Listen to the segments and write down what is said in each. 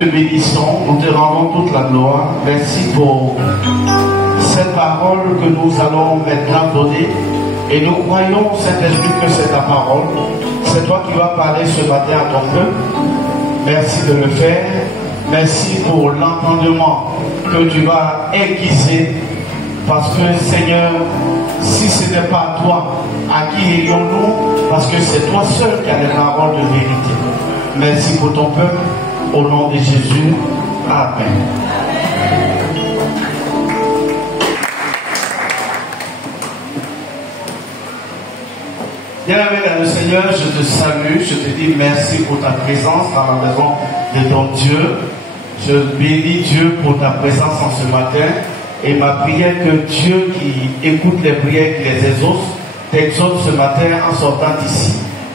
Te bénissons, nous te rendons toute la gloire. Merci pour cette parole que nous allons maintenant donner. Et nous croyons, Saint-Esprit, que c'est ta parole. C'est toi qui vas parler ce matin à ton peuple. Merci de le faire. Merci pour l'entendement que tu vas aiguiser. Parce que, Seigneur, si ce n'est pas toi, à qui irions-nous? Parce que c'est toi seul qui as les paroles de vérité. Merci pour ton peuple. Au nom de Jésus. Amen. Bien-aimé dans le Seigneur, je te salue, je te dis merci pour ta présence dans la maison de ton Dieu. Je bénis Dieu pour ta présence en ce matin. Et ma prière que Dieu qui écoute les prières, qui les exauce, t'exauce ce matin en sortant d'ici.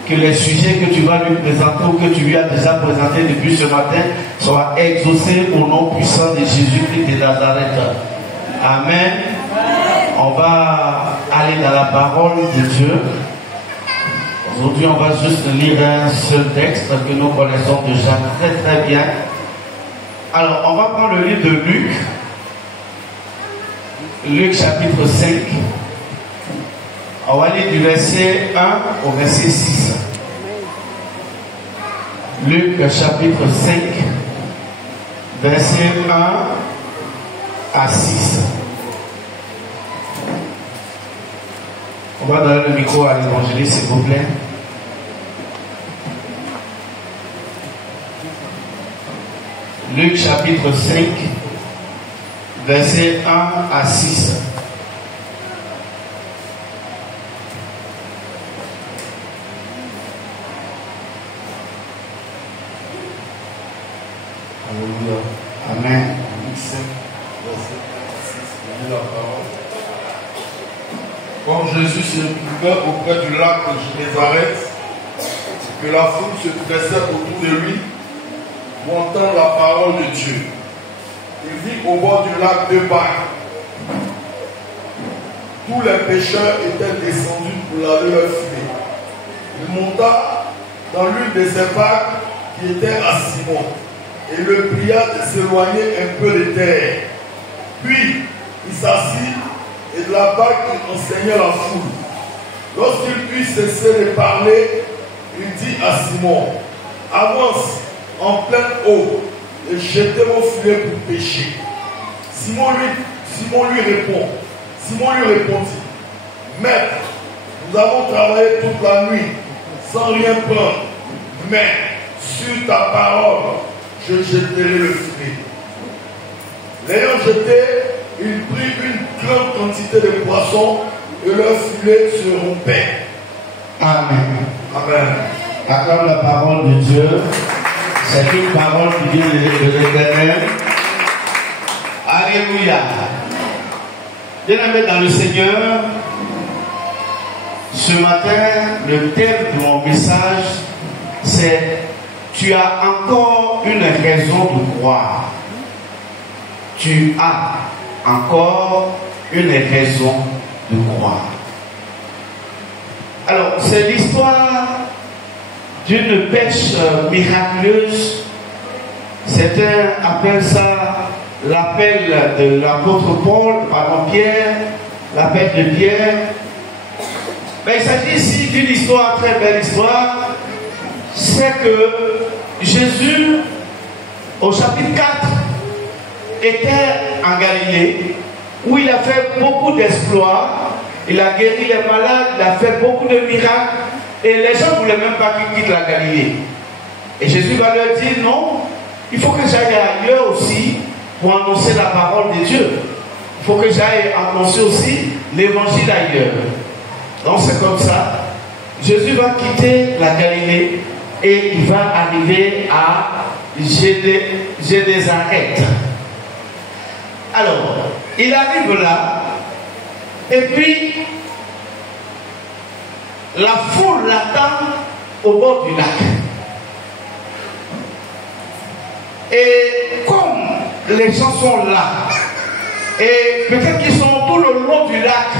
Que les sujets que tu vas lui présenter ou que tu lui as déjà présenté depuis ce matin soient exaucés au nom puissant de Jésus-Christ de Nazareth. Amen. On va aller dans la parole de Dieu. Aujourd'hui, on va juste lire un seul texte que nous connaissons déjà très très bien. Alors, on va prendre le livre de Luc. Luc chapitre 5. On va lire du verset 1 au verset 6. Luc chapitre 5, verset 1 à 6. On va donner le micro à l'évangéliste, s'il vous plaît. Luc chapitre 5, verset 1 à 6. Alléluia. Amen. Comme Jésus se trouvait auprès du lac de Génézareth, que la foule se pressait autour de lui pour entendre la parole de Dieu. Il vit au bord du lac deux barques. Tous les pêcheurs étaient descendus pour laver leur filet. Il monta dans l'une de ces barques qui était à Simon et le pria de s'éloigner un peu de terre. Puis il s'assit et de la barque il enseignait la foule. Lorsqu'il eut cessé de parler, il dit à Simon, avance en pleine eau et jetez vos filets pour pêcher. Simon lui répondit, Maître, nous avons travaillé toute la nuit sans rien prendre, mais sur ta parole, je jetterai le filet. L'ayant jeté, il prit une grande quantité de poissons et leur filet se rompait. Amen. Amen. Acclame la parole de Dieu. C'est une parole qui vient de l'Éternel. Alléluia. Bien-aimé dans le Seigneur, ce matin, le thème de mon message, c'est tu as encore une raison de croire. Tu as encore une raison de croire. Alors, c'est l'histoire d'une pêche miraculeuse. Certains appellent ça l'appel de l'apôtre Paul, Pierre, l'appel de Pierre. Mais il s'agit ici d'une histoire, très belle histoire. C'est que Jésus, au chapitre 4, était en Galilée, où il a fait beaucoup d'exploits. Il a guéri les malades, il a fait beaucoup de miracles. Et les gens ne voulaient même pas qu'il quitte la Galilée. Et Jésus va leur dire, non, il faut que j'aille ailleurs aussi pour annoncer la parole de Dieu. Il faut que j'aille annoncer aussi l'évangile ailleurs. Donc c'est comme ça. Jésus va quitter la Galilée et il va arriver à Génézareth. Alors, il arrive là, et puis la foule l'attend au bord du lac. Et comme les gens sont là, et peut-être qu'ils sont tout le long du lac,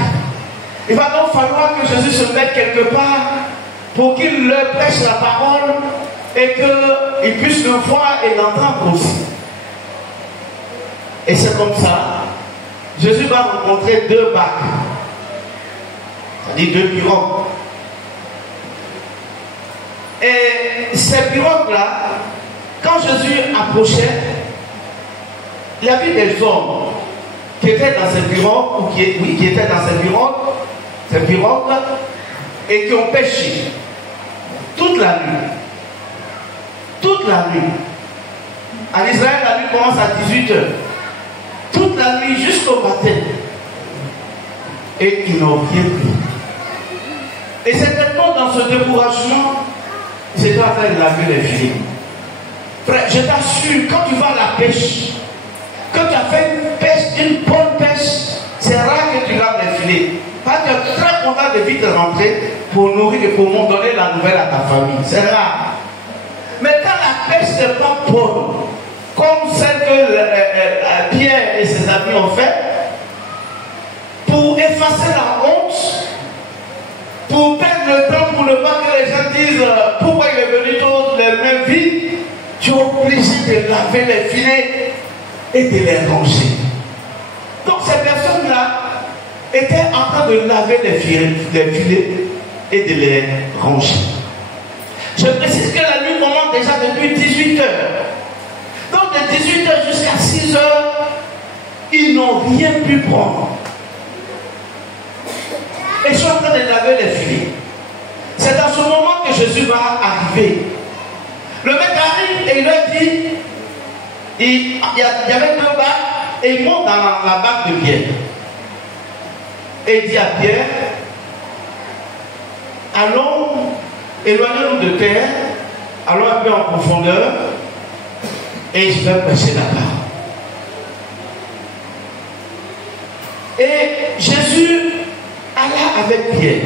il va donc falloir que Jésus se mette quelque part pour qu'il leur prêche la parole et qu'ils puissent le voir et l'entendre aussi. Et c'est comme ça, Jésus va rencontrer deux barques, c'est-à-dire deux pirogues. Et ces pirogues-là, quand Jésus approchait, il y avait des hommes qui étaient dans ces pirogues, ou qui étaient dans ces pirogues, et qui ont pêché toute la nuit. Toute la nuit. En Israël, la nuit commence à 18h. Toute la nuit jusqu'au matin. Et ils n'ont rien pris. Et certainement dans ce découragement, ils étaient en train de laver les filets. Frère, je t'assure, quand tu vas à la pêche, quand tu as fait une bonne pêche, c'est rare que tu laves les filets. Parce que tu es très content de vite rentrer pour nourrir et pour donner la nouvelle à ta famille. C'est rare. Mais quand la pêche n'est pas bonne, comme celle que Pierre et ses amis ont fait, pour effacer la honte, pour perdre le temps, pour ne pas que les gens disent pourquoi il est venu tous les mêmes vies, tu es obligé de laver les filets et de les ranger. Donc ces personnes-là étaient en train de laver les filets et de les ranger. Je précise que la nuit commence déjà depuis 18h. Donc de 18h jusqu'à 6h, ils n'ont rien pu prendre. Et ils sont en train de laver les filets. C'est dans ce moment que Jésus va arriver. Le mec arrive et il leur dit, il y avait deux barques et il monte dans la barque de Pierre. Et il dit à Pierre, allons, éloignons-nous de terre, allons un peu en profondeur et je vais pêcher là-bas. Et Jésus alla avec Pierre.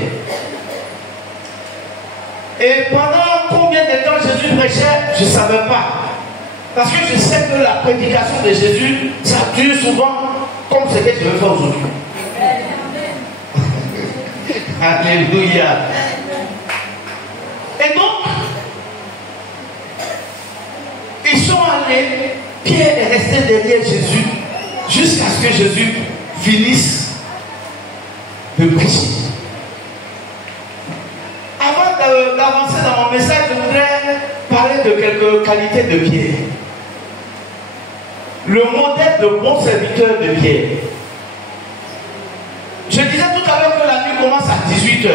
Et pendant combien de temps Jésus prêchait, je ne savais pas. Parce que je sais que la prédication de Jésus, ça dure souvent comme ce que je vais faire aujourd'hui. Alléluia. Et donc, ils sont allés, Pierre est resté derrière Jésus jusqu'à ce que Jésus finisse de prêcher. Avant d'avancer dans mon message, je voudrais parler de quelques qualités de Pierre. Le modèle de bon serviteur de Pierre. Je disais tout à l'heure que la nuit commence à 18h.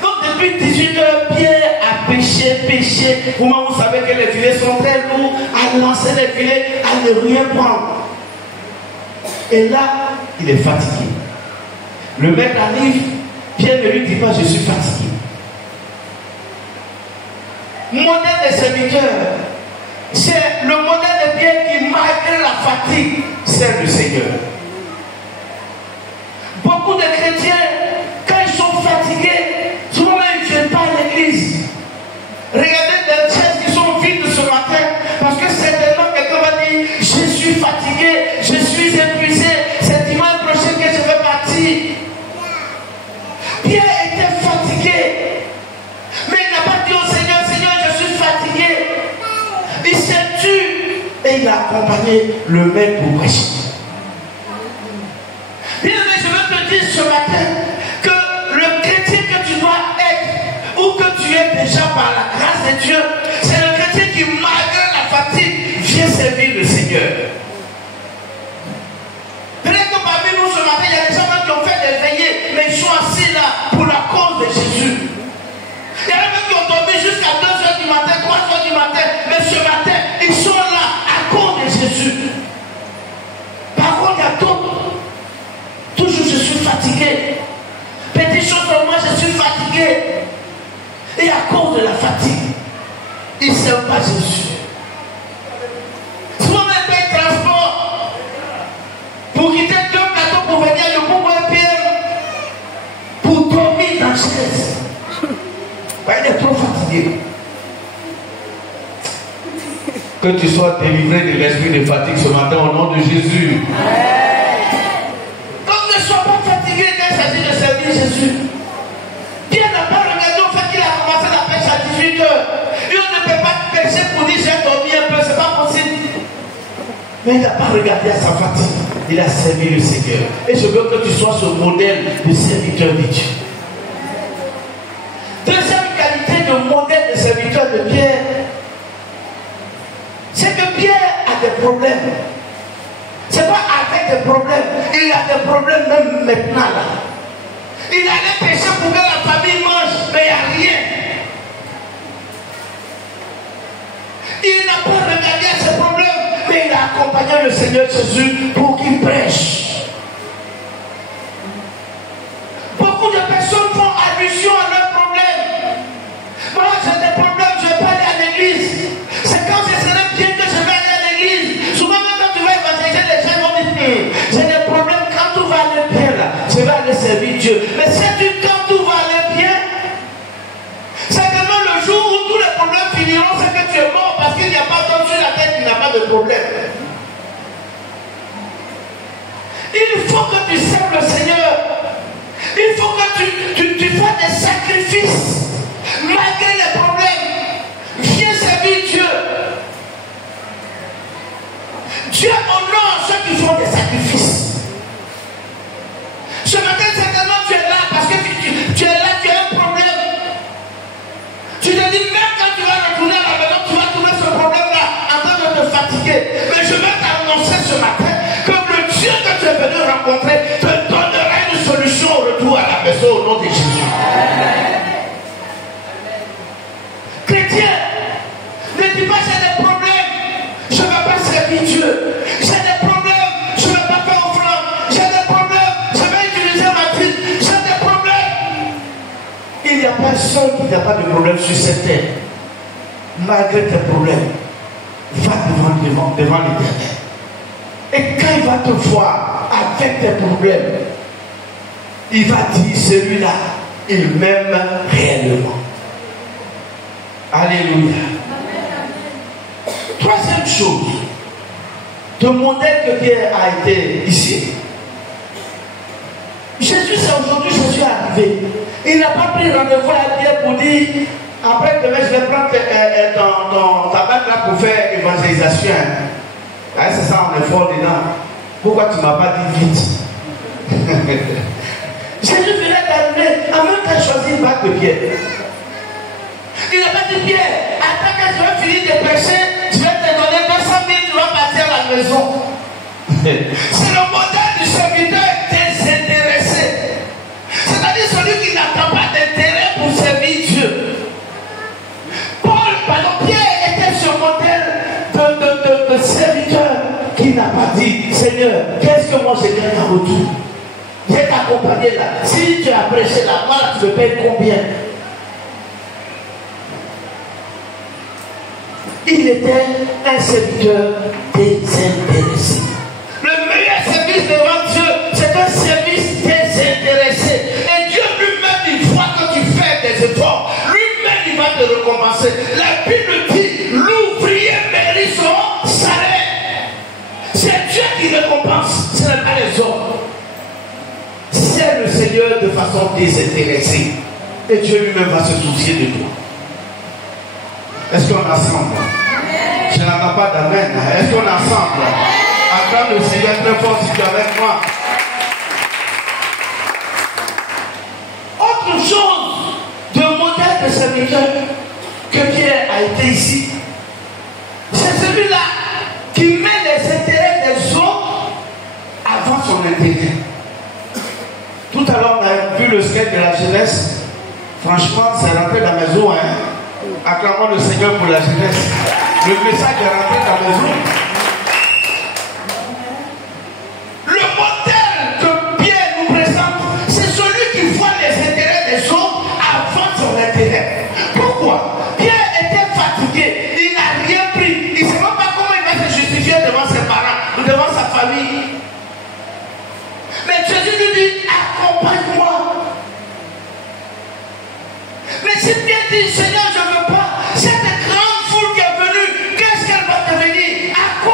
Donc depuis 18h, Pierre a pêché. Vous savez que les filets sont très lourds, à lancer les filets, à ne rien prendre. Et là, il est fatigué. Le mec arrive, Pierre ne lui dit pas, je suis fatigué. Modèle des serviteurs, c'est le modèle de Pierre qui, malgré la fatigue, sert le Seigneur. Beaucoup de chrétiens, quand ils sont fatigués, souvent ils ne viennent pas à l'église. Regardez des chaises qui sont vides ce matin, parce que certainement quelqu'un va dire, je suis fatigué, je suis épuisé, c'est dimanche prochain que je vais partir. Pierre était fatigué, mais il n'a pas dit au Seigneur, Seigneur, je suis fatigué. Il s'est tué et il a accompagné le maître pour prêcher. Bien aimé, je veux te dire ce matin que le chrétien que tu dois être, ou que tu es déjà par la grâce de Dieu, c'est le chrétien qui, malgré la fatigue, vient servir le Seigneur. Peut-être que parmi nous ce matin, il y a des gens qui ont fait des veillées, mais ils sont assis là pour la cause de Jésus. Il y a des gens qui ont dormi jusqu'à 2h du matin, 3h du matin, mais ce matin, ils sont là à cause de Jésus. Par contre, il y a d'autres. Toujours je suis fatigué. Petite chose pour moi, je suis fatigué. Et à cause de la fatigue, ils ne servent pas Jésus. Souvent même paye transport pour quitter 2 plateaux pour venir le pauvre Pierre pour dormir dans la chaise. Il est trop fatigué. Que tu sois délivré de l'esprit de fatigue ce matin au nom de Jésus. Jésus. Pierre n'a pas regardé au fait qu'il a commencé la pêche à 18h. Et on ne peut pas Mais il n'a pas regardé à sa fatigue. Il a servi le Seigneur. Et je veux que tu sois ce modèle de serviteur de Dieu. Deuxième qualité de modèle de serviteur de Pierre, c'est que Pierre a des problèmes. C'est pas avec des problèmes. Il a des problèmes même maintenant là. Il allait pécher pour que la famille mange, mais il n'y a rien. Il n'a pas regardé à ses problèmes, mais il a accompagné le Seigneur Jésus pour qu'il prêche. Beaucoup de personnes font allusion à leurs problèmes. Moi, j'ai des problèmes, je ne vais pas aller à l'église. C'est quand je serai bien que je vais aller à l'église. Souvent, même quand tu vas évangéliser, les gens vont dire j'ai des problèmes. Quand tout va aller bien, là, je vais aller servir Dieu. Mais quand tout va aller bien, c'est vraiment le jour où tous les problèmes finiront, c'est que tu es mort parce qu'il n'y a pas d'homme sur la tête qui n'a pas de problème. Il faut que tu serves le Seigneur. Il faut que tu fasses des sacrifices. Malgré les problèmes, viens servir Dieu. Dieu honore ceux qui font des sacrifices. Ce matin, certainement, tu es là parce que tu es là, tu as un problème. Tu te dis, même quand tu vas retourner à la maison, tu vas trouver ce problème-là en train de te fatiguer. Mais je vais t'annoncer ce matin que le Dieu que tu es venu rencontrer te donnera une solution au retour à la maison au nom de Jésus. Chrétien, ne dis pas j'ai des problèmes, je ne vais pas servir Dieu. J'ai des problèmes, je ne vais pas faire offrande. J'ai des problèmes, je vais utiliser ma titre. J'ai des problèmes. Il n'y a personne qui n'a pas de problème sur cette terre. Malgré tes problèmes, va devant l'Éternel. Et quand il va te voir avec tes problèmes, il va dire celui-là, il m'aime réellement. Alléluia. Troisième chose, le modèle que Pierre a été ici. Jésus, c'est aujourd'hui, Jésus est arrivé. Il n'a pas pris rendez-vous à Pierre pour dire après demain, je vais prendre ta bague là pour faire évangélisation. C'est ça, on est fort dedans. Pourquoi tu ne m'as pas dit vite? Jésus venait d'arriver, en même temps choisi une bague de Pierre. Il n'a pas dit Pierre, attends que je vais finir de prêcher, je vais te donner 200 000, tu vas partir à la maison. C'est le modèle du serviteur désintéressé. C'est-à-dire celui qui n'a pas d'intérêt pour servir Dieu. Pierre était ce modèle de serviteur qui n'a pas dit Seigneur, qu'est-ce que moi je gagne en retour? J'ai t'accompagné là. Si tu as prêché là, moi tu me payes combien? Il était un serviteur désintéressé. Le meilleur service devant Dieu, c'est un service désintéressé. Et Dieu lui-même, il voit que tu fais des efforts. Lui-même, il va te récompenser. La Bible dit, l'ouvrier mérite son salaire. C'est Dieu qui récompense, ce n'est pas les hommes. C'est le Seigneur de façon désintéressée. Et Dieu lui-même va se soucier de toi. Est-ce qu'on est ensemble? Je n'entends pas d'amen. Est-ce qu'on est ensemble? Acclame le Seigneur très fort si tu es avec moi. Autre chose de modèle de serviteur que Pierre a été ici, c'est celui-là qui met les intérêts des autres avant son intérêt. Tout à l'heure, on a vu le sketch de la jeunesse. Franchement, c'est rentré dans la maison. Acclamons le Seigneur pour la jeunesse. Le message est rentré dans la maison. Le modèle que Pierre nous présente, c'est celui qui voit les intérêts des autres avant son intérêt. Pourquoi? Pierre était fatigué, il n'a rien pris. Il ne sait même pas comment il va se justifier devant ses parents ou devant sa famille. Mais Jésus lui dit, accompagne-moi. Mais si Pierre dit, Seigneur, je ne veux pas, cette grande foule qui est venue, qu'est-ce qu'elle va devenir? À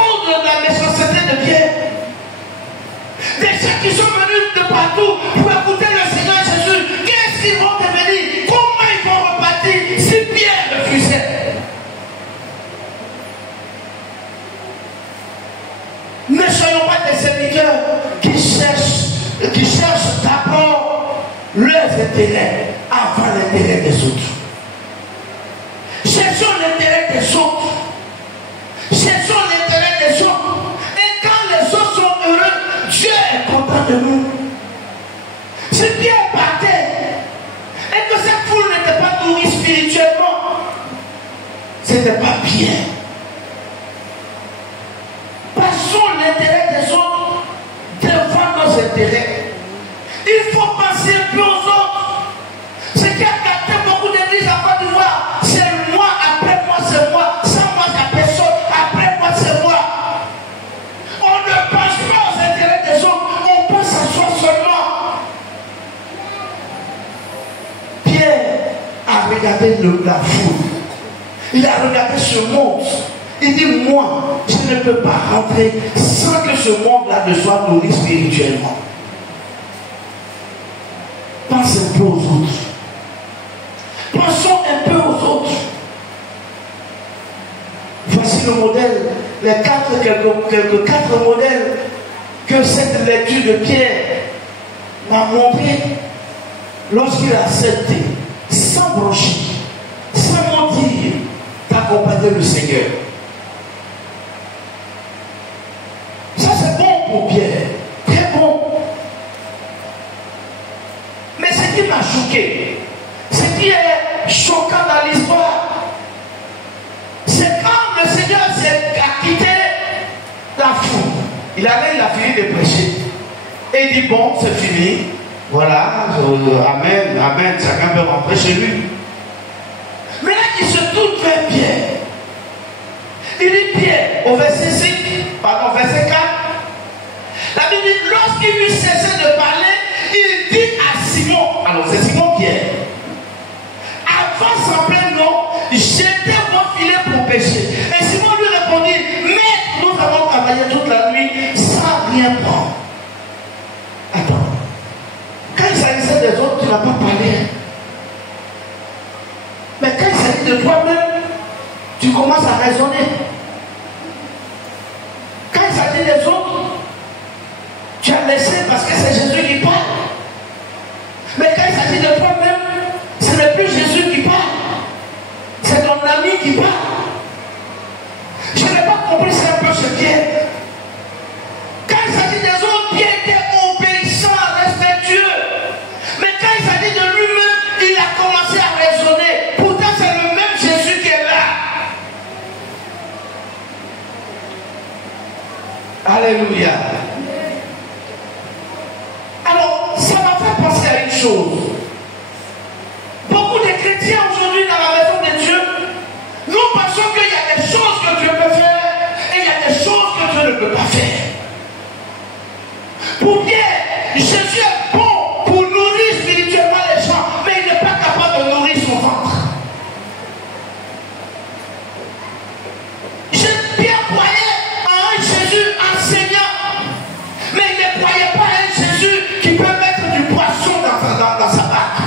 intérêt avant l'intérêt des autres. Cherchons l'intérêt des autres. Cherchons l'intérêt des autres. Et quand les autres sont heureux, Dieu est content de nous. Si Pierre partait et que cette foule n'était pas nourrie spirituellement, ce n'était pas bien. Passons l'intérêt des autres devant nos intérêts. Il faut penser un peu aux autres. Ce qui a gâté beaucoup d'églises en Côte d'Ivoire, c'est moi, après moi, c'est moi. Sans moi, c'est personne. Après moi, c'est moi. On ne pense pas aux intérêts des autres. On pense à soi seulement. Pierre a regardé la foule. Il a regardé ce monde. Il dit, moi, je ne peux pas rentrer sans que ce monde-là ne soit nourri spirituellement. Pense un peu aux autres. Pensons un peu aux autres. Voici le modèle, quelques quatre modèles que cette lecture de Pierre m'a montré lorsqu'il a accepté, sans broncher, sans mentir, d'accompagner le Seigneur. Ça c'est bon pour Pierre, très bon. Mais ce qui m'a choqué, ce qui est choquant dans l'histoire, c'est quand le Seigneur a quitté la foule. Il a fini de prêcher. Et il dit, bon, c'est fini. Voilà, amen, amen, chacun peut rentrer chez lui. Mais là, il se tourne vers Pierre. Il dit, Pierre, au verset 4, la Bible dit, lorsqu'il lui cessait de parler, il dit à Simon, alors c'est Simon Pierre, avance en plein nom, jetez vos filets pour pêcher. Et Simon lui répondit, mais nous avons travaillé toute la nuit sans rien prendre. Attends, quand il s'agissait des autres, tu n'as pas parlé. Mais quand il s'agit de toi-même, tu commences à raisonner. Quand il s'agit des autres, tu as laissé parce que c'est Jésus qui parle. Mais quand il s'agit de toi-même, ce n'est plus Jésus qui parle. C'est ton ami qui parle. Je n'ai pas compris, c'est un peu ce Pierre. Quand il s'agit des autres, Pierre était obéissant, respectueux. Mais quand il s'agit de lui-même, il a commencé à raisonner. Pourtant, c'est le même Jésus qui est là. Alléluia. Alors, ça m'a fait penser à une chose. Beaucoup de chrétiens aujourd'hui dans la maison de Dieu, nous pensons qu'il y a des choses que Dieu peut faire et il y a des choses que Dieu ne peut pas faire. Pour Pierre, Jésus est bon pour nourrir spirituellement les gens, mais il n'est pas capable de nourrir son ventre. Pierre croyait en un Jésus enseignant, mais il ne croyait pas en un Jésus qui peut mettre du poisson dans sa barque.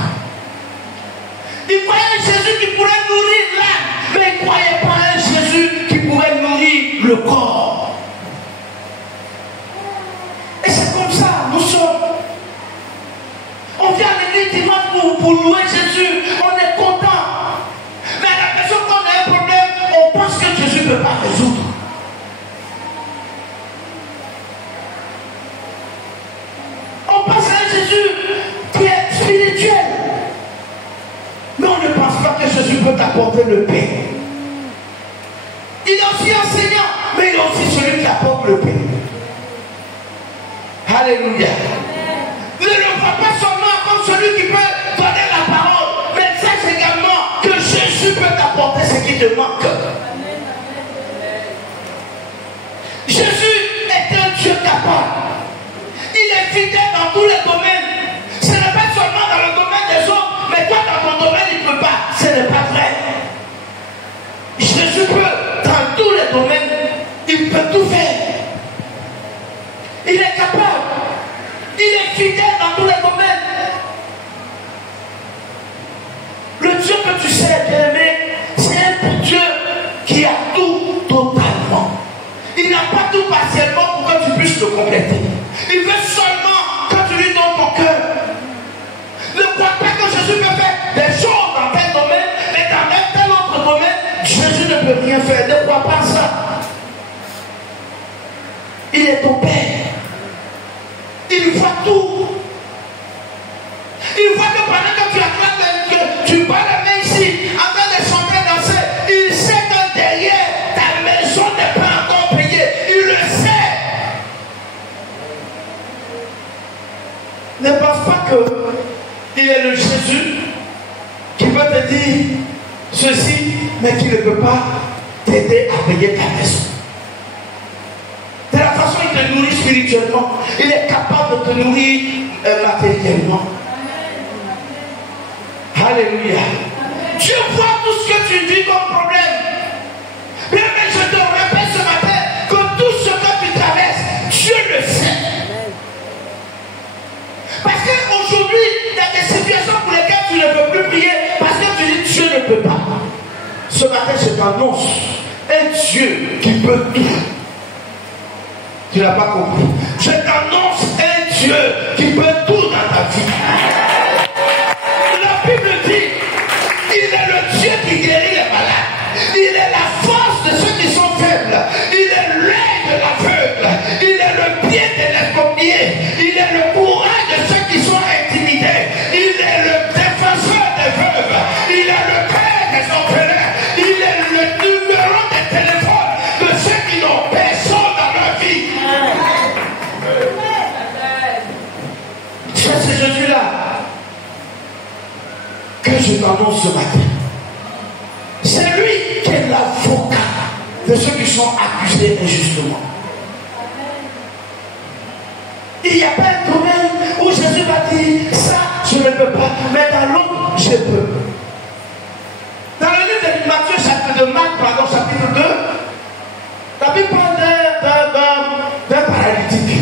Il croyait en Jésus qui pourrait nourrir l'âme, mais il ne croyait pas en Jésus qui pourrait nourrir le corps. Et c'est comme ça, nous sommes. On vient à l'église dimanche pour louer Jésus, on est content. Mais à la personne qu'on a un problème, on pense que Jésus ne peut pas résoudre. On pense à un Jésus qui est spirituel. Mais on ne pense pas que Jésus peut t'apporter le pain. Il est aussi enseignant, mais il est aussi celui qui apporte le pain. Alléluia. Ne le vois pas seulement comme celui qui peut donner la parole, mais sache également que Jésus peut t'apporter ce qui te manque. Jésus est un Dieu capable. Il est fidèle dans tous les domaines. Ce n'est pas seulement dans le domaine des autres, mais toi dans ton domaine il ne peut pas. Ce n'est pas vrai. Jésus peut dans tous les domaines. Il peut tout faire. Il est capable. Il est fidèle dans tous les domaines. Le Dieu que tu sais, bien-aimé, c'est un Dieu qui a tout totalement. Il n'a pas tout partiellement pour que tu puisses le compléter. Il veut seulement que tu lui donnes ton cœur. Ne crois pas que peux rien faire. Ne crois pas ça. Il est ton Père. Il voit tout. Il voit que pendant que tu acclames, que tu bats la main ici, en train de chanter, danser, il sait que derrière, ta maison n'est pas encore payée. Il le sait. Ne pense pas qu'il est le Jésus qui peut te dire ceci, mais qui ne peut pas t'aider à payer ta maison. De la façon il te nourrit spirituellement, il est capable de te nourrir matériellement. Alléluia. Dieu voit tout ce que tu vis comme problème. Bien, mais je te répète ce matin que tout ce que tu traverses, Dieu le sait. Parce qu'aujourd'hui, il y a des situations pour lesquelles tu ne peux plus prier parce que tu dis Dieu ne peut pas. Ce matin, je t'annonce un Dieu qui peut tout. Tu n'as pas compris. Je t'annonce un Dieu qui peut tout dans ta vie. La Bible dit, il est le Dieu qui guérit les malades. Il est la force de ceux qui sont faibles. Il est l'œil de l'aveugle. Il est le pied de l'escompier. Il est le courage de ceux qui sont intimidés. Il est le défenseur des veuves. Il est le père des orphelins. Il est le numéro de téléphone de ceux qui n'ont personne dans leur vie. C'est ce Jésus-là que je t'annonce ce matin. C'est lui qui est l'avocat de ceux qui sont accusés injustement. Il n'y a pas un domaine où Jésus va dire ça, je ne peux pas, mais dans l'autre, je peux. Dans le livre de Matthieu, chapitre 2, la Bible parle d'un paralytique.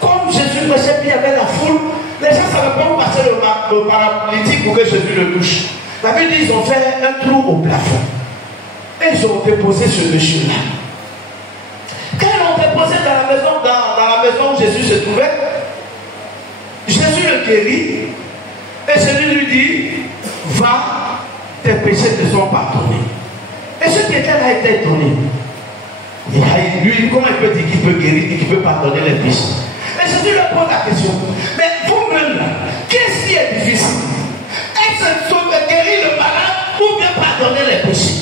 Comme Jésus prêchait, puis il y avait la foule, les gens ne savaient pas où passer le paralytique pour que Jésus le touche. La Bible dit qu'ils ont fait un trou au plafond. Et ils ont déposé ce monsieur-là. Quand ils l'ont déposé dans la maison où Jésus se trouvait, Jésus le guérit. Et Jésus lui dit, va, tes péchés te sont pardonnés. Et ce qui était là était étonné. Lui, comment il peut dire qu'il peut guérir et qu'il peut pardonner les péchés? Et Jésus lui pose la question, mais vous-même, qu'est-ce qui est difficile? Est-ce de guérir le malade ou bien pardonner les péchés?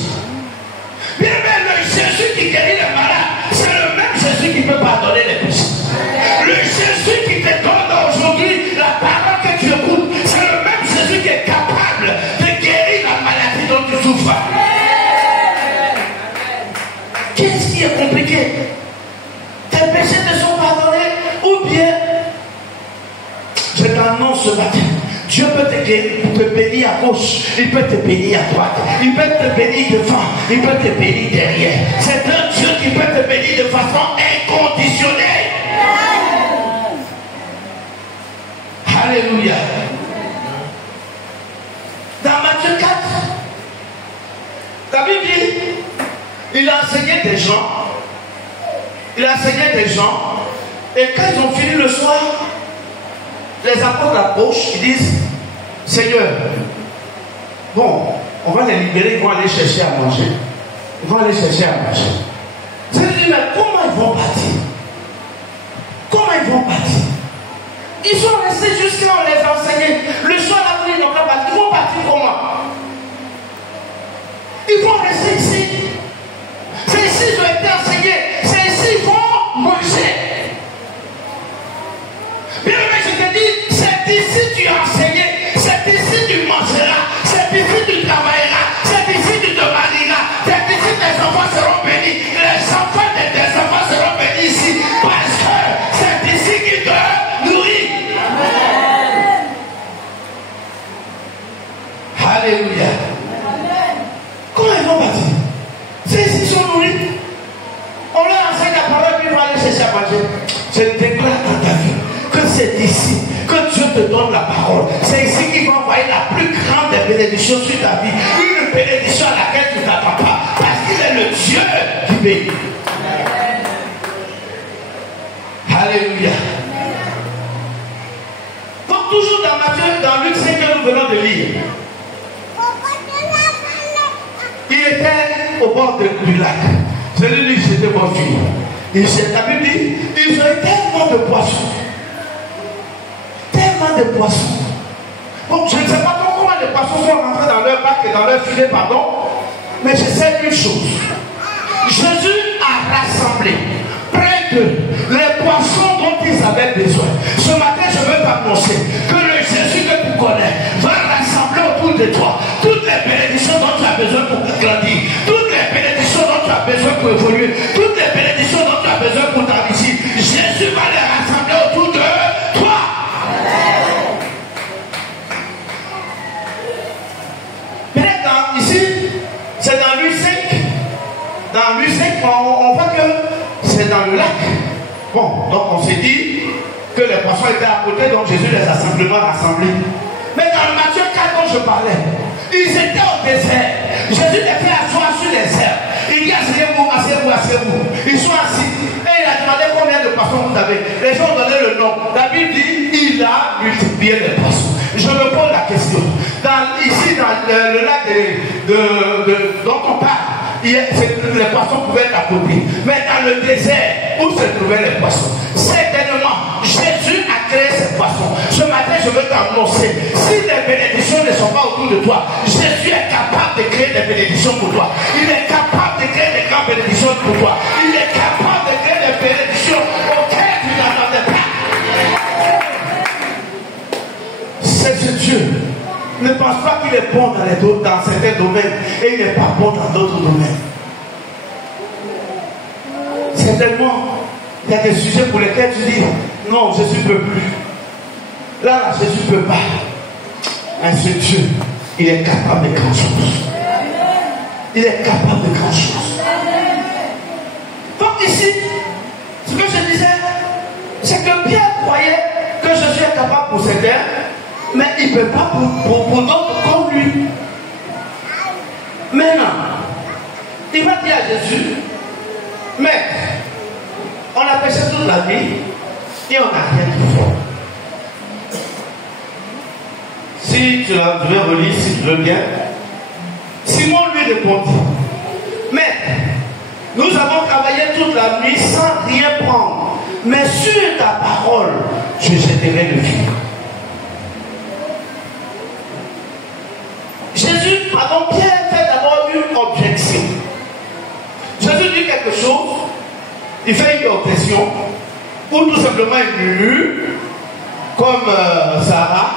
Bien, mais le Jésus qui guérit le malade, c'est le même Jésus qui peut pardonner les péchés. Le Jésus qui te donne aujourd'hui la parole que tu écoutes, c'est le même Jésus qui est capable de guérir la maladie dont tu souffres. Qu'est-ce qui est compliqué? Tes péchés te sont pardonnés ou bien, je t'annonce ce matin, Dieu peut te bénir à gauche, il peut te bénir à droite, il peut te bénir devant, il peut te bénir derrière. C'est un Dieu qui peut te bénir de façon inconditionnelle. Alléluia. Dans Matthieu 4, la Bible dit, il a enseigné des gens, et quand ils ont fini le soir, les apôtres approchent, ils disent, Seigneur, bon, on va les libérer, ils vont aller chercher à manger. Je lui dis, mais comment ils vont partir? Ils sont restés jusqu'à on les enseignait. Le soir, après, ils n'ont pas parti. Ils vont partir comment? Ils vont rester ici. C'est ici qu'ils ont été enseignés. C'est ici qu'ils vont manger. Bien, mais je te dis, c'est ici que tu as enseigné. C'est ici que tu mangeras. C'est ici que tu travailleras. C'est ici que tu te marieras. C'est ici que tes enfants seront bénis. Les enfants de tes enfants seront bénis ici. Parce que c'est ici qu'ils te nourrit. Alléluia. Comment ils vont partir? C'est ici qu'ils sont nourris. On leur enseigne la parole, puis ils vont aller chercher à manger. Je déclare dans ta vie que c'est ici que Dieu te donne la parole. C'est ici qu'il va envoyer la plus grande des bénédictions sur ta vie. Une bénédiction à laquelle tu ne t'attends pas. Parce qu'il est le Dieu qui bénit. Alléluia. Donc toujours dans Matthieu, dans Luc 5 que nous venons de lire. Il était au bord du lac. Je lui dis, j'étais mon fille. La Bible dit, ils ont eu tellement de poissons. Tellement de poissons. Bon, je ne sais pas comment les poissons sont rentrés dans leur bac et dans leur filet, pardon. Mais je sais une chose. Jésus a rassemblé près d'eux les poissons dont ils avaient besoin. Ce matin, je veux t'annoncer que le Jésus que tu connais va rassembler autour de toi toutes les bénédictions dont tu as besoin pour grandir, toutes les bénédictions dont tu as besoin pour évoluer, toutes les bénédictions dont tu as besoin pour t'enrichir. Jésus va les rassembler autour de toi. Peut-être ici, c'est dans Luc 5. Dans Luc 5, on voit que c'est dans le lac. Bon, donc on s'est dit que les poissons étaient à côté, donc Jésus les a simplement rassemblés. Mais dans Matthieu 4, dont je parlais, ils étaient au désert. Jésus les fait asseoir sur les herbes. Il dit asseyez-vous, asseyez-vous, asseyez-vous. Ils sont assis. Et il a demandé combien de poissons vous avez. Les gens ont donné le nom. La Bible dit il a multiplié les poissons. Je me pose la question. Ici, dans le lac dont on parle, les poissons pouvaient être à côté. Mais dans le désert, où se trouvaient les poissons? Certainement, Jésus a créé ces poissons. Ce matin, je veux t'annoncer, si les bénédictions ne sont pas autour de toi, Jésus est capable de créer des bénédictions pour toi. Il est capable de créer des grandes bénédictions pour toi. Il est capable de créer des bénédictions auxquelles tu n'attendais pas. C'est ce Dieu. Ne pense pas qu'il est bon dans certains domaines et il n'est pas bon dans d'autres domaines. Certainement, il y a des sujets pour lesquels tu dis non, Jésus ne peut plus. Là, Jésus ne peut pas. Mais ce Dieu, il est capable de grandes choses. Il est capable de grandes choses. Donc ici, ce que je disais, c'est que Pierre croyait que Jésus est capable pour certains, mais il ne peut pas pour d'autres comme lui. Maintenant, il va dire à Jésus, mais on a péché toute la vie et on n'a rien de fait. Si tu veux relire, si tu veux bien, Simon lui répondit, mais nous avons travaillé toute la nuit sans rien prendre, mais sur ta parole, je jetterai le filet. Jésus, Pierre fait d'abord une objection. Jésus dit quelque chose, il fait une objection, ou tout simplement il murmure, comme Sarah,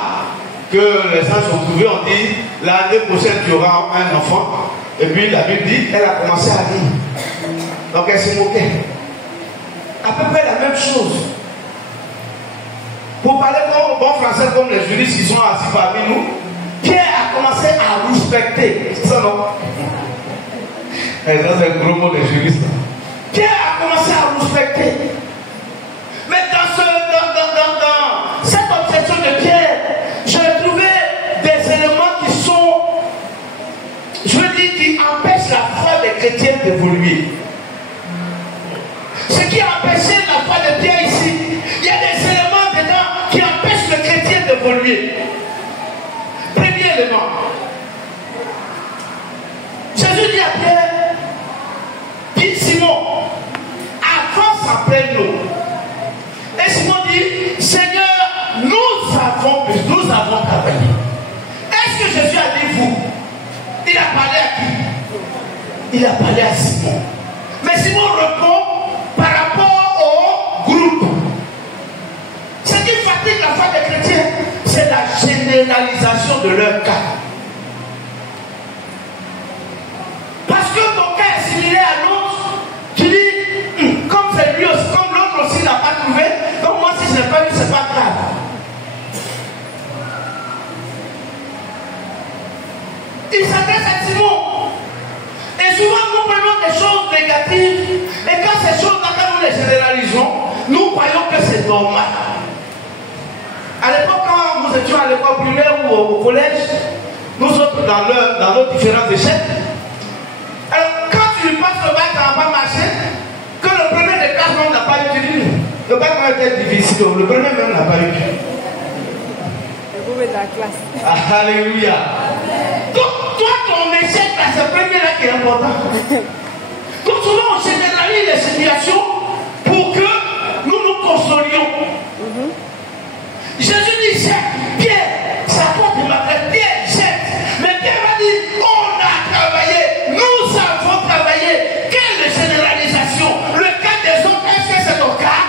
que les anges ont trouvé, on dit, l'année prochaine tu auras un enfant, et puis la Bible dit, elle a commencé à rire. Donc elle s'est moquée. À peu près la même chose. Pour parler bon français comme les juristes qui sont assis parmi nous, Pierre a commencé à respecter. C'est ça, non? C'est un gros mot des juristes. Pierre a commencé à respecter. Mais dans cette obsession de Pierre, j'ai trouvé des éléments qui sont, je veux dire, qui empêchent la foi des chrétiens d'évoluer. Ce qui a empêché la foi de Pierre ici, il y a des éléments dedans qui empêchent le chrétien d'évoluer. Premier élément. Jésus dit à Pierre, dit Simon, avance après nous. Et Simon dit, Seigneur, nous avons travaillé. Est-ce que Jésus a dit vous? Il a parlé à qui? Il a parlé à Simon. Mais Simon répond par rapport au groupe. Ce qui fatigue la foi des chrétiens, c'est la généralisation de leur cas. Parce que ton cas est similaire à l'autre, tu dis, comme c'est lui aussi, comme l'autre aussi n'a pas trouvé, donc moi si je n'ai pas eu, c'est pas grave. Il s'adresse à Simon. Et souvent nous prenons des choses négatives, et quand ces choses-là, quand nous les généralisons, nous croyons que c'est normal. À l'époque, quand nous étions à l'école primaire ou au collège, nous autres dans nos différents échecs, alors quand tu passes le bac, ça n'a pas marché, que le premier des classes même n'a pas eu, le bac a été difficile, le premier même n'a pas eu. De la classe. Alléluia. Donc, toi, ton échec, là, c'est le premier là qui est important. Donc souvent on généralise les situations pour que nous nous consolions. Jésus dit jette, Pierre, ça porte de ma tête, Pierre, jette. Mais Pierre a dit, on a travaillé, nous avons travaillé. Quelle généralisation? Le cas des autres, est-ce que c'est ton cas?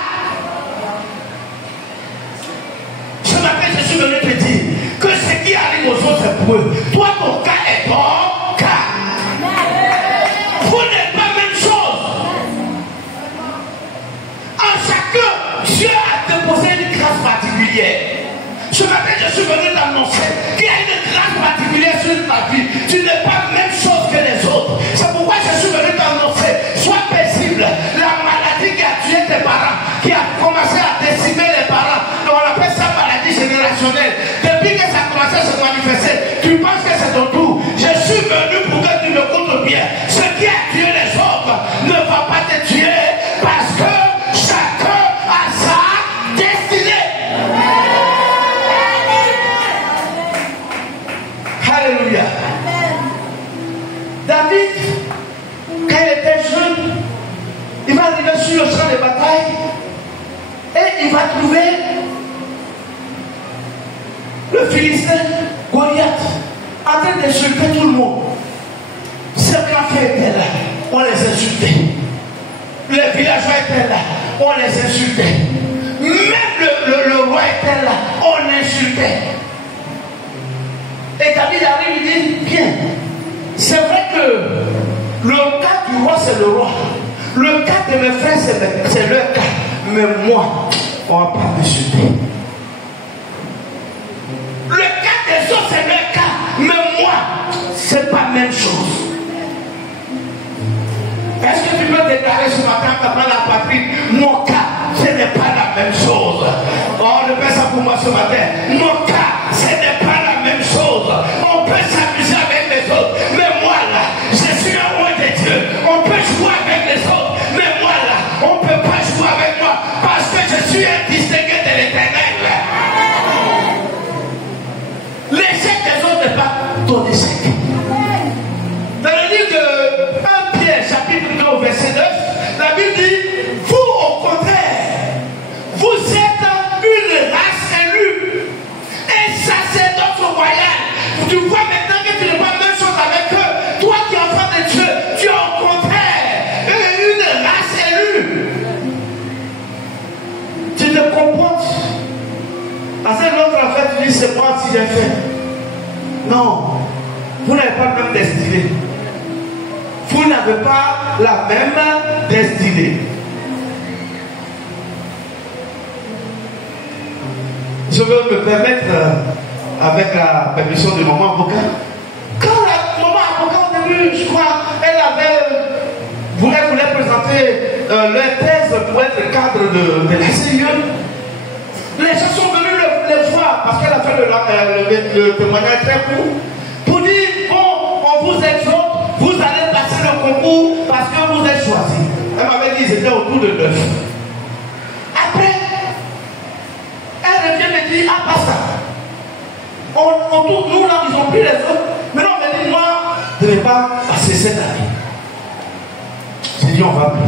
Ce matin, je suis venu te dire que ce qui arrive aux autres est pour eux. Toi, ton cas est ton cas. Vous n'êtes pas même chose. En chacun, Dieu a déposé une grâce particulière. Ce matin, je suis venu t'annoncer qu'il y a une grâce particulière sur ta vie. Tu n'es pas la même chose que les autres. C'est pourquoi je suis venu t'annoncer. Sois paisible. La maladie qui a tué tes parents, qui a commencé à décimer les parents, on appelle ça maladie générationnelle. Depuis que ça a commencé à se manifester, tu penses que c'est ton tour. Je suis venu pour que tu me comptes bien. Ce qui a tué les autres ne va pas te tuer parce que chacun a sa destinée. Alléluia. David, quand il était jeune, il va arriver sur le champ de bataille et il va trouver le Philistin Goliath en train d'insulter tout le monde. Ses grands frères étaient là, on les insultait. Les villageois étaient là, on les insultait. Même le roi était là, on l'insultait. Et David arrive et dit, bien, c'est vrai que le cas du roi c'est le roi. Le cas de mes frères c'est leur cas. Mais moi, on ne va pas m'insulter. Le cas des autres c'est leur cas. Mais moi, c'est pas la même chose. Est-ce que tu peux déclarer ce matin pendant la patrie, mon cas, ce n'est pas la même chose. Oh, ne fais ça pour moi ce matin. Mon cas, ce n'est pas la même chose. On peut s'amuser avec les autres, mais moi là, je suis un roi de Dieu. On peut jouer avec les autres, mais moi là, on ne peut pas jouer avec moi parce que je suis un distingué de l'Éternel. L'échec des autres n'est pas ton échec. Dans le livre de 1 Pierre, chapitre 2, verset 9, la Bible dit, vous au contraire, vous êtes une race élue et sacerdoce royal. Tu vois maintenant que tu n'es pas la même chose avec eux. Toi qui es enfant de Dieu, tu es au contraire une race élue. Tu te comportes. Parce que l'autre en fait, tu dis c'est moi si j'ai fait. Non, vous n'avez pas la même destinée. Vous n'avez pas la même destinée. Je veux me permettre, avec la permission de maman avocat, quand la maman avocat au début, je crois, elle voulait présenter leur thèse pour être cadre de la CIE, les gens sont venus le voir parce qu'elle a fait le témoignage très court pour dire, bon, on vous exhorte, vous allez passer le concours parce que vous êtes choisi. Elle m'avait dit, c'était autour de 9. Après, elle revient me dire, ah, pas ça. Nous là, ils ont pris les autres. Mais non, on me dit, moi, je ne vais pas passer cette année. J'ai dit, on va prier.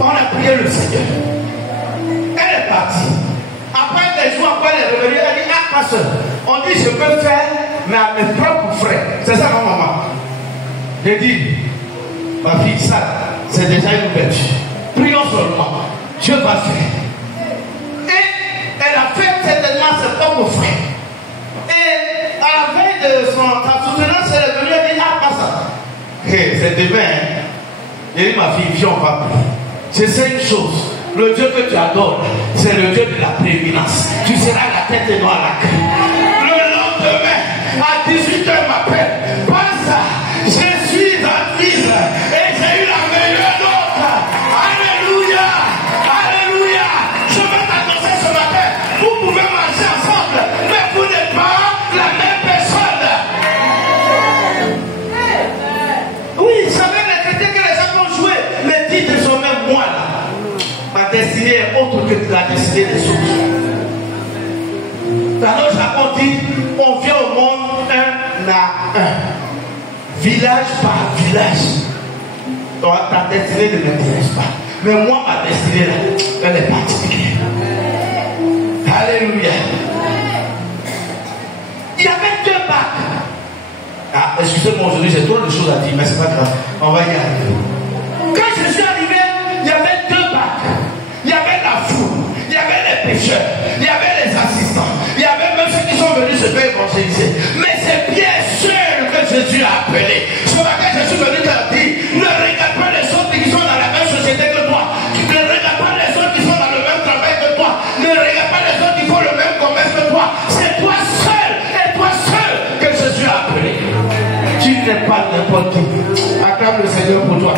On a prié le Seigneur. Elle est partie. Après des jours, après elle est revenue, elle dit, ah, ma soeur, on dit, je peux faire, mais à mes propres frères. C'est ça, non, maman? J'ai dit, ma fille, ça, c'est déjà une ouverture. Prions seulement. Dieu va faire. Et elle a fait certainement ses propres frères. Et à la veille de sa soutenance, elle est venue et dit, ah, pas ça. Hey, c'est demain. Hein? J'ai dit, ma fille, viens, on va prier. Je sais une chose. Le Dieu que tu adores, c'est le Dieu de la prééminence. Tu seras la tête et non à la queue. Le lendemain, à 18h, m'appelle. Pense ça. Je suis en crise et j'ai eu la meilleure note. Alléluia. Alléluia. Je vais t'annoncer ce matin. Vous pouvez marcher ensemble, mais vous n'êtes pas la même personne. Oui, ça veut répéter que les gens vont jouer. Mais dis désormais, moi là, ma destinée est autre que la destinée des autres. Dans le Japon dit, on vient au monde un à un. village par village. Donc ta destinée ne m'intéresse pas. Mais moi, ma destinée là, elle est particulière. Alléluia. Il y avait 2 bacs. Ah, excusez-moi, aujourd'hui j'ai trop de choses à dire, mais c'est pas grave. On va y arriver. Quand je suis arrivé, il y avait 2 bacs. Il y avait la foule, il y avait les pécheurs, il y avait les assistants, il y avait même ceux qui sont venus se faire évangéliser. Mais c'est bien sûr que Jésus a appelé. Ce matin, je suis venu te dire, ne regarde pas les autres qui sont dans la même société que toi. Ne regarde pas les autres qui sont dans le même travail que toi. Ne regarde pas les autres qui font le même commerce que toi. C'est toi seul et toi seul que Jésus a appelé. Tu n'es pas n'importe qui. Acclame le Seigneur pour toi.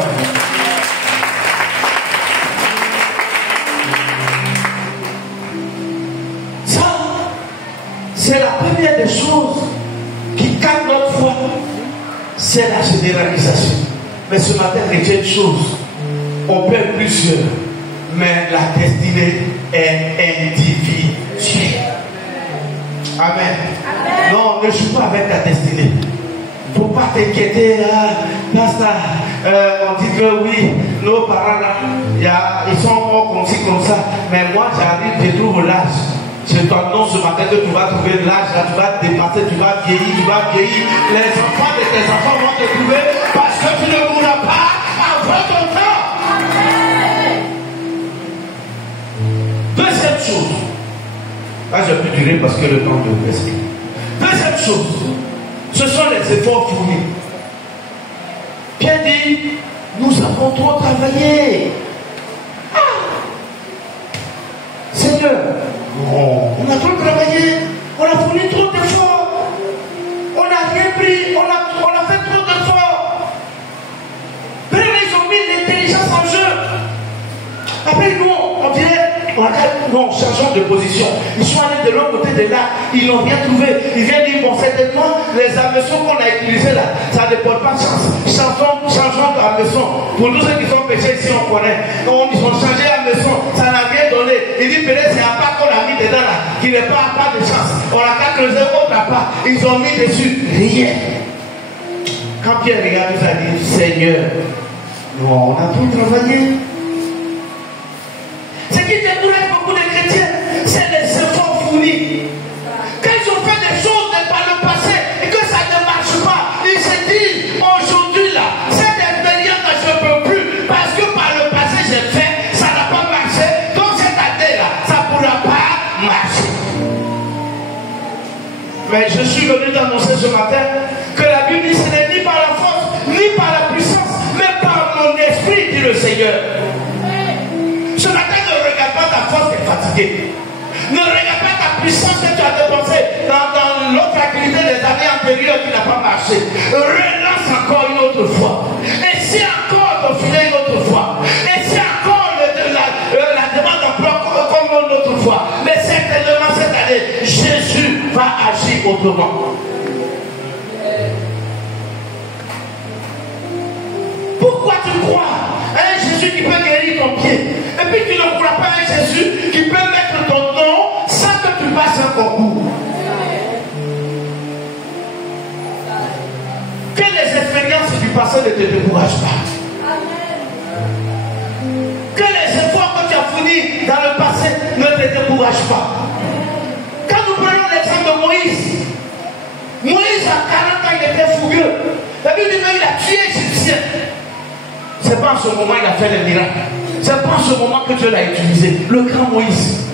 C'est la première des choses qui calme notre foi, c'est la généralisation. Mais ce matin, retiens une chose, on peut être plusieurs, mais la destinée est individuelle. Amen. Amen. Non, ne joue pas avec ta destinée. Il ne faut pas t'inquiéter. On dit que oui, nos parents là, ils sont morts comme ci, comme ça. Mais moi, j'arrive, je trouve l'âge. Je t'annonce ce matin que tu vas trouver l'âge, là, tu vas te dépasser, tu vas vieillir. Les enfants de tes enfants vont te trouver parce que tu ne mourras pas avant ton temps. Deuxième chose. Là, je peux durer parce que le temps me presque. Deuxième chose, ce sont les efforts fournis. Pierre dit, nous avons trop travaillé. Seigneur, on a trop travaillé, on a fourni trop d'efforts, on n'a rien pris, on a fait trop d'efforts. Puis ils ont mis l'intelligence en jeu. Après nous, on dirait, non, changeons de position. Ils sont allés de l'autre côté de là, ils n'ont rien trouvé. Ils viennent dire, bon, certainement, les hameçons qu'on a utilisés là, ça ne porte pas chance. Changeons d'hameçon. Pour tous ceux qui sont péchés ici, on connaît. Ils ont changé d'hameçon, ça n'a rien donné. Il dit, peut-être c'est un pas qu'on a mis dedans là, qui n'est pas de chance. On a qu'à creuser autre pas. Ils ont mis dessus rien. Quand Pierre regarde, il a dit, Seigneur, non, on a tout travaillé. Ce qui décourage beaucoup de chrétiens, c'est les efforts fournis. Quand ils ont fait des choses par le passé et que ça ne marche pas, ils se disent, aujourd'hui là, cette expérience je ne peux plus parce que par le passé j'ai fait, ça n'a pas marché, donc cette année là, ça ne pourra pas marcher. Mais je suis venu t'annoncer ce matin que la Bible dit, ce n'est ni par la force, ni par la puissance, mais par mon esprit, dit le Seigneur. Ce matin, ne regarde pas ta force qui est fatiguée. Ne regarde pas ta puissance que tu as dépensée dans l'autre activité des années antérieures qui n'a pas marché. Relance encore une autre fois. Et si encore ton filet une autre fois. Et si encore la demande d'emploi comme une autre fois. Mais certainement cette année, Jésus va agir autrement. Pourquoi tu crois à un Jésus qui peut guérir ton pied? Et puis tu ne crois pas à un Jésus qui peut mettre ton nom sans que tu passes un concours. Que les expériences du passé ne te découragent pas. Que les efforts que tu as fournis dans le passé ne te découragent pas. Quand nous prenons l'exemple de Moïse à 40 ans il était fougueux. La Bible dit qu'il a tué l'Égyptien. C'est pas en ce moment qu'il a fait les miracles. C'est pas en ce moment que Dieu l'a utilisé. Le grand Moïse.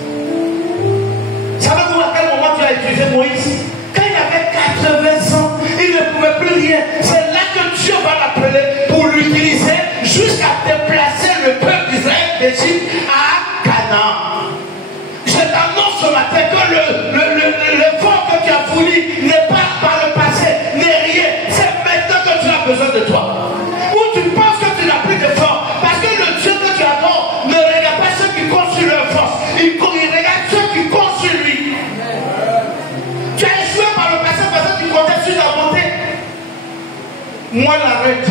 Savez-vous à quel moment Dieu a utilisé Moïse? Quand il avait 80 ans, il ne pouvait plus rien. C'est là que Dieu va l'appeler pour l'utiliser jusqu'à déplacer le peuple d'Israël d'Égypte à Canaan. Je t'annonce ce matin que l'effort que tu as fourni n'est pas par le passé, n'est rien. C'est maintenant que tu as besoin de toi. Ou tu penses que tu n'as plus d'effort. Parce que le Dieu que tu adores ne regarde pas ceux qui comptent sur leur force. Il regarde ceux qui comptent sur lui. Tu as échoué par le passé parce que tu comptais sur ta bonté. Moi, la reine,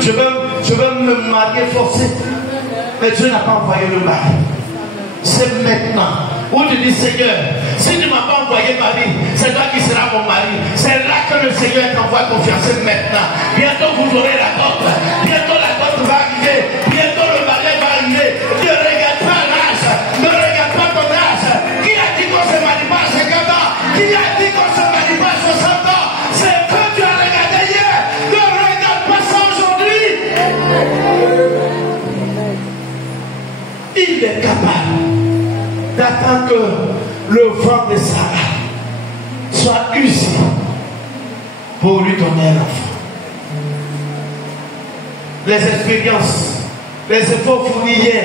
je veux me marier forcé. Mais Dieu n'a pas envoyé le mari. C'est maintenant où tu dis, Seigneur, si tu ne m'as pas envoyé Marie, c'est toi qui seras mon mari. C'est là que le Seigneur t'envoie confiance maintenant. Bientôt vous aurez la dot. Bientôt la dot va arriver. Bientôt le mariage va arriver. Ne regarde pas l'âge. Ne regarde pas ton âge. Qui a dit qu'on se marie pas à 50 ans? Qui a dit qu'on se marie pas à 60 ans? C'est que tu as regardé hier. Ne regarde pas ça aujourd'hui. Il est capable d'attendre que le vent de Sarah soit usé pour lui donner un enfant. Les expériences, les efforts fournis hier,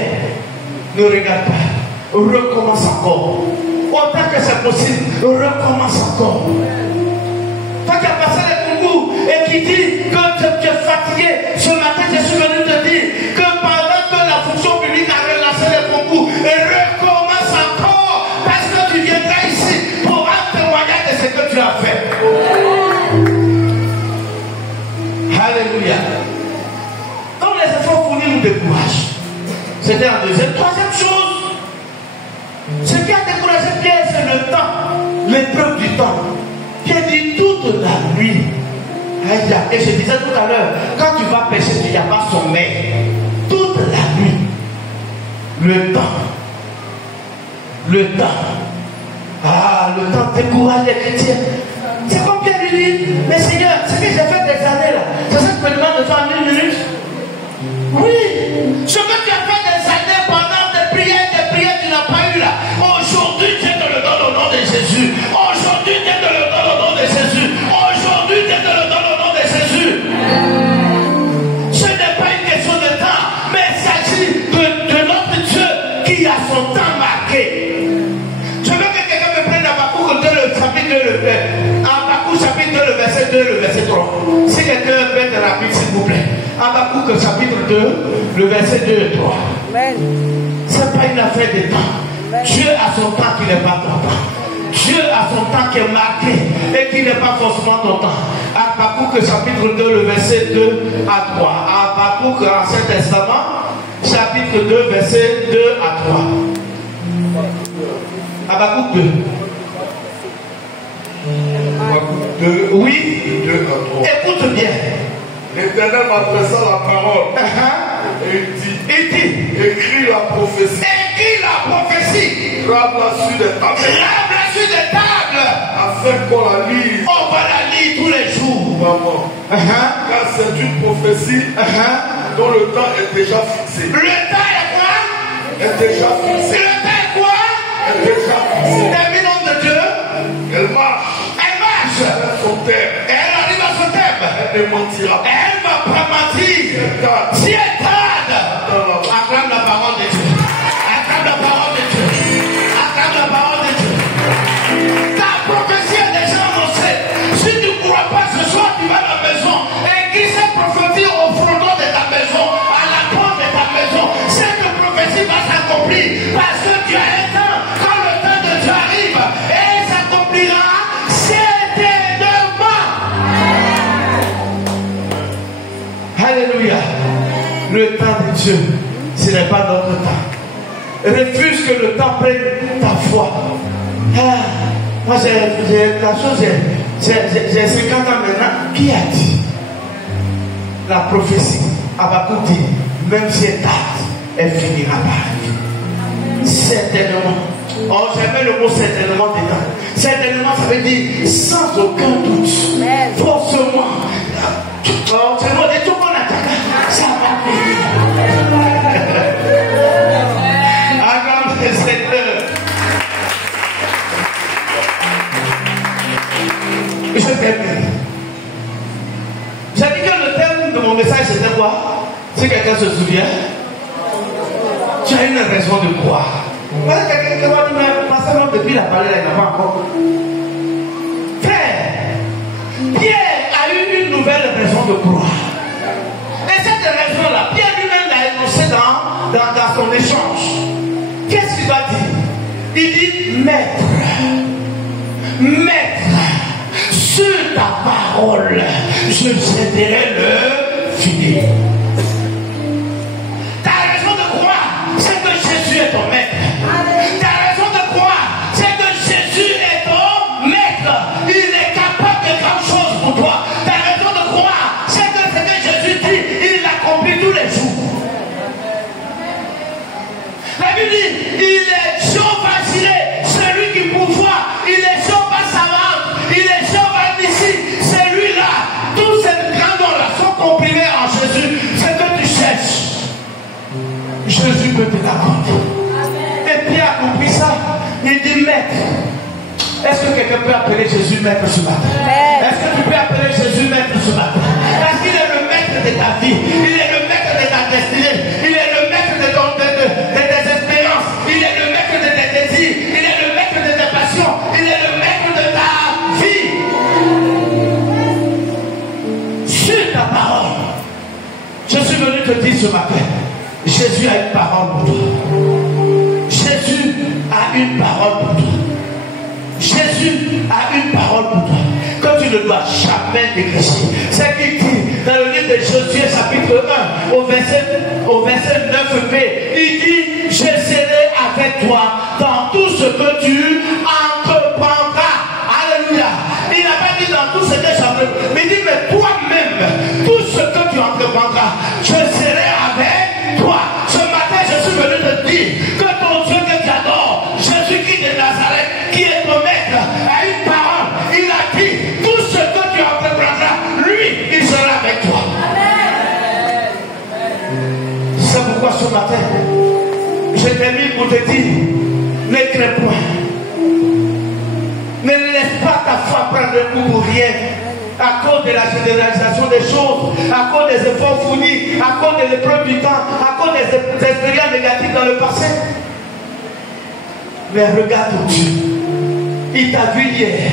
ne regarde pas, recommence encore. Autant que c'est possible, recommence encore. Toi qui as passé les concours et qui dit que tu es fatigué, ce matin je suis venu te dire que pendant que la fonction publique a relancé les concours, et recommence encore, parce que tu viendras ici pour rendre témoignage de ce que tu as fait. Alléluia. Donc les efforts fournis nous découragent. C'était en deuxième. Troisième chose, ce qui a découragé Pierre, c'est le temps, l'épreuve du temps. Pierre dit toute la nuit. Et je disais tout à l'heure, quand tu vas pêcher, il n'y a pas sommeil. Toute la nuit. Le temps. Le temps. Ah, le temps décourage les chrétiens. C'est comme Pierre lui dit, mais Seigneur, ce que j'ai fait des années là, c'est ça que je me demande de faire en 1 minute. Oui, ce que tu as fait des années pendant des prières, tu n'as pas eu là. Aujourd'hui, Dieu te le donne au nom de Jésus. Aujourd'hui, Dieu te le donne au nom de Jésus. Aujourd'hui, Dieu te le donne au nom de Jésus. Ce n'est pas une question de temps, mais il s'agit de notre Dieu qui a son temps marqué. Je veux que quelqu'un me prenne Habakkuk 2, le chapitre 2, Habakkuk chapitre 2, le verset 2, le verset 3. Si quelqu'un peut être rapide, s'il vous plaît. Habakkuk chapitre 2, le verset 2 et 3. Ce n'est pas une affaire de temps. Dieu a son temps qui n'est pas ton temps. Dieu a son temps qui est marqué et qui n'est pas forcément ton temps. Habakkuk chapitre 2, le verset 2 à 3. Habakkuk, Ancien Testament, chapitre 2, verset 2 à 3. Habakkuk 2. Oui. 2 à 3. Écoute bien. L'Éternel m'adressa la parole. Et il dit, écris la prophétie. Écris la prophétie. Grave la sur des tables. Grave la sur des tables. Afin qu'on la lise. On va la lire tous les jours. Maman. Car c'est une prophétie dont le temps est déjà fixé. Le temps est quoi? Est déjà fixé. Le temps est quoi? Est déjà fixé. Terminons de Dieu. Elle marche. Elle marche. Elle a son terme. Elle arrive à son terme. Elle ne mentira pas. Elle va pas mentir. Si elle tarde, acclame la parole de Dieu. Acclame la parole de Dieu. Acclame la parole de Dieu. Ta prophétie est déjà annoncée. Si tu ne crois pas ce soir, tu vas à la maison. Écris cette prophétie au fronton de ta maison, à la porte de ta maison. Cette prophétie va s'accomplir parce que tu as un temps. Quand le temps de Dieu arrive, elle s'accomplira certainement. Alléluia. Le temps de Dieu, ce n'est pas notre temps. Refuse que le temps prenne ta foi. Moi, j'ai la chose, j'ai 50 ans maintenant. Qui a dit? La prophétie, Habakkuk dit, même si elle tarde, elle finira par arriver. Certainement. Oh, j'aimais le mot certainement dedans. Certainement, ça veut dire sans aucun doute. Forcément. Oh, c'est moi, tout le monde attaque. Ça va venir. Acclame le Seigneur. Je termine. J'ai dit que le thème de mon message c'était quoi? Si quelqu'un se souvient, tu as une raison de croire. Voilà quelqu'un qui va dire, mais pasteur, depuis la parole, elle n'a pas encore. Frère, Pierre a eu une nouvelle raison de croire. Et cette raison-là, Pierre lui-même l'a énoncé dans son échange. Qu'est-ce qu'il va dire? Il dit, Maître, sur ta parole, je céderai le filet. Ta raison de croire, c'est que Jésus est ton maître. Ta raison de croire, c'est que Jésus est ton Bible dit, il est Jéhovah Jireh, celui qui pourvoit, il est Jéhovah Sabaoth, il est Jéhovah Nissi, c'est lui-là. Tous ces grands noms-là sont comprimés en Jésus. C'est que tu cherches. Jésus peut te t'apporter. Et Pierre a compris ça. Il dit, maître. Est-ce que quelqu'un peut appeler Jésus maître ce matin? Est-ce que tu peux appeler Jésus maître ce matin? Parce qu'il est le maître de ta vie. Il est le maître de ta destinée. Il est le maître de tes espérances. Il est le maître de tes désirs. Il est le maître de tes passions. Il est le maître de ta vie. Sur ta parole. Je suis venu te dire ce matin, Jésus a une parole pour toi. Jésus a une parole pour toi. Jésus a une parole pour toi que tu ne dois jamais négliger. C'est qu'il dit dans le livre de Josué chapitre 1 au verset 9b, il dit, je serai avec toi dans tout ce que tu entreprendras. Alléluia. Il n'a pas dit dans tout ce que tu entreprendras, mais il dit, mais toi-même, tout ce que tu entreprendras, je serai avec toi. Ce matin, je suis venu te dire que ton Dieu que tu adores, Jésus-Christ de Nazareth, qui est ton maître, a une parole. Il a dit, tout ce que tu entreprendras, lui, il sera avec toi. C'est pourquoi ce matin, je t'ai mis pour te dire, ne crains point. Ne laisse pas ta foi prendre le coup pour rien. À cause de la généralisation des choses, à cause des efforts fournis, à cause de l'épreuve du temps, à cause des expériences négatives dans le passé. Mais regarde ton Dieu. Il t'a vu hier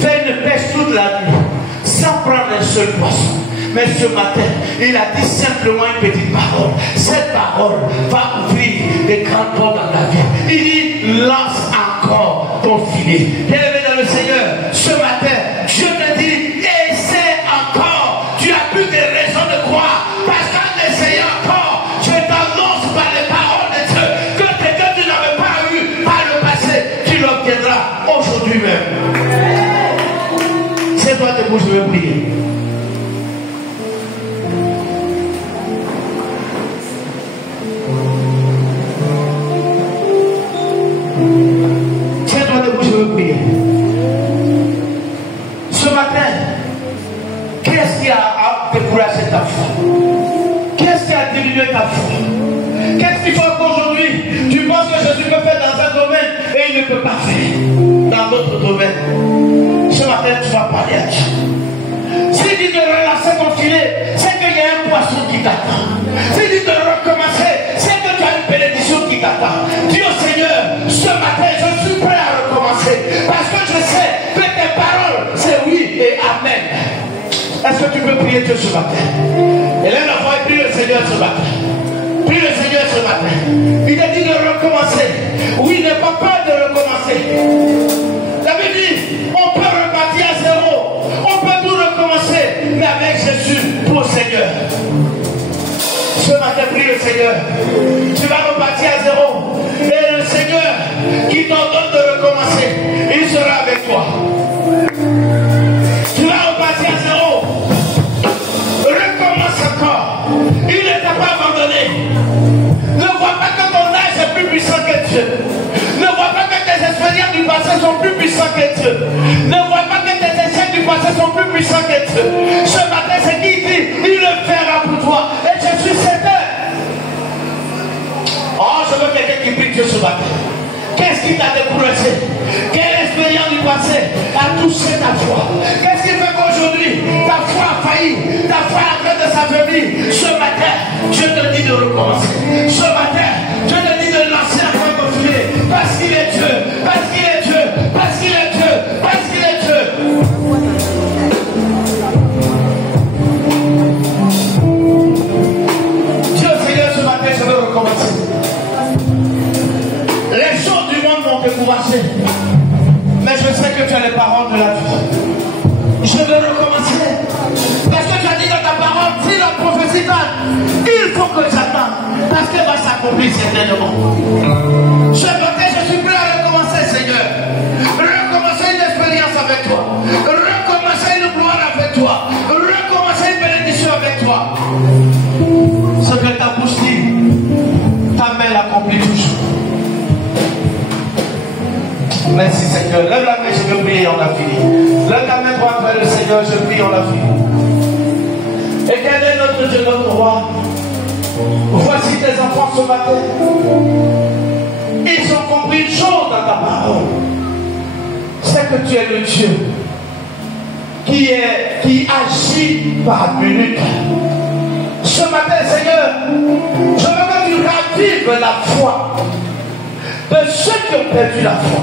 faire une pêche toute la nuit sans prendre un seul poisson. Mais ce matin, il a dit simplement une petite parole. Cette parole va ouvrir des grandes portes dans ta vie. Il dit, lance encore ton filet. Bien-aimé dans le Seigneur, ce matin, je te dis, essaie encore. Tu as plus de raisons de croire. Parce qu'en essayant encore, je t'annonce par les paroles de Dieu que ce que tu n'avais pas eu par le passé, tu l'obtiendras aujourd'hui même. C'est toi debout, je vais prier. Tiens-toi debout, je veux prier. Ce matin, qu'est-ce qui a découragé ta foi? Qu'est-ce qui a diminué ta foi? Qu'est-ce qu'il faut qu'aujourd'hui tu penses que Jésus peut faire dans un domaine et il ne peut pas faire dans d'autres domaines? Ce matin, tu vas parler à Dieu. S'il dit de relancer ton filet, c'est qu'il y a un poisson qui t'attend. S'il dit de recommencer, c'est que tu as une bénédiction qui t'attend. Dis au Seigneur, ce matin, je suis prêt à recommencer. Parce que je sais que tes paroles, c'est oui et amen. Est-ce que tu peux prier Dieu ce matin? Élève la voix et prie le Seigneur ce matin. Prie le Seigneur ce matin. Il t'a dit de recommencer. Oui, n'aie pas peur de recommencer. La Bible dit, on peut repartir à zéro. On peut tout recommencer. Mais avec Jésus pour le Seigneur. Ce matin, prie le Seigneur. Tu vas repartir à zéro. Et le Seigneur qui t'ordonne de recommencer, il sera avec toi. Tu vas repartir à zéro. Recommence encore. Il ne t'a pas abandonné. Ne vois pas que ton âge est plus puissant que Dieu. Ne vois pas que tes expériences du passé sont plus puissantes que Dieu. Ne vois pas que tes échecs du passé sont plus puissants que Dieu. Ce matin, c'est qui dit, il le fera pour toi. Et je suis certain. Oh, je veux quelqu'un qui prie Dieu ce matin. Qu'est-ce qui t'a découragé? Quelle expérience du passé a touché ta foi? Qu'est-ce qui fait qu'aujourd'hui ta foi a failli? Ta foi est en train de s'affaiblir. Ce matin, je te dis de recommencer. Ce matin, je te dis de lancer encore ton filet. Parce qu'il est Dieu. Parce qu'il est Dieu. Parce qu'il est Dieu. Parce qu'il est Dieu. Dieu Seigneur, ce matin, je veux recommencer. Les choses du monde vont te décourager. Mais je sais que tu as les paroles de la vie. Je veux recommencer. Parce que tu as dit dans ta parole, si la prophétie donne, il faut que j'attende. Parce qu'elle va s'accomplir certainement. Ce matin, je suis prêt à recommencer, Seigneur. Recommencer une expérience avec toi. Recommencer une gloire avec toi. Recommencer une bénédiction avec toi. Ce que ta bouche dit, ta main l'accomplit toujours. Merci Seigneur. Lève la main, je veux prier, on a fini. Lève la main pour appeler le Seigneur, je prie, on a fini. Éternel notre Dieu, notre roi, voici tes enfants ce matin. Ils ont compris une chose dans ta parole. C'est que tu es le Dieu qui agit par minute. Ce matin, Seigneur, je veux que tu ravives la foi de ceux qui ont perdu la foi.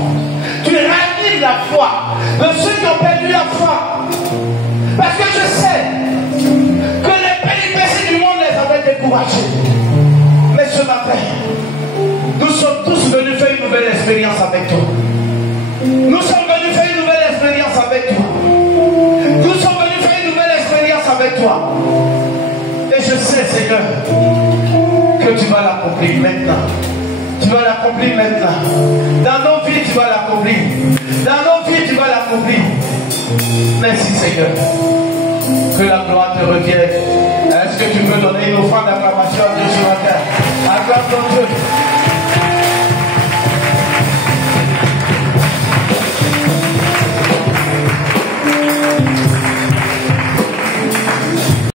Tu ravives la foi de ceux qui ont perdu la foi. Parce que je sais que les péripéties du monde les avaient découragés. Mais ce matin, nous sommes tous venus faire une nouvelle expérience avec toi. Nous sommes venus faire une nouvelle expérience avec toi. Nous sommes venus faire une nouvelle expérience avec toi. Et je sais, Seigneur, que tu vas l'accomplir maintenant. Tu vas l'accomplir maintenant. Dans nos vies, tu vas l'accomplir. Dans nos vies, tu vas l'accomplir. Merci, Seigneur. Que la gloire te revienne. Est-ce que tu peux donner une offrande d'acclamation à Dieu ce matin? Acclame ton Dieu.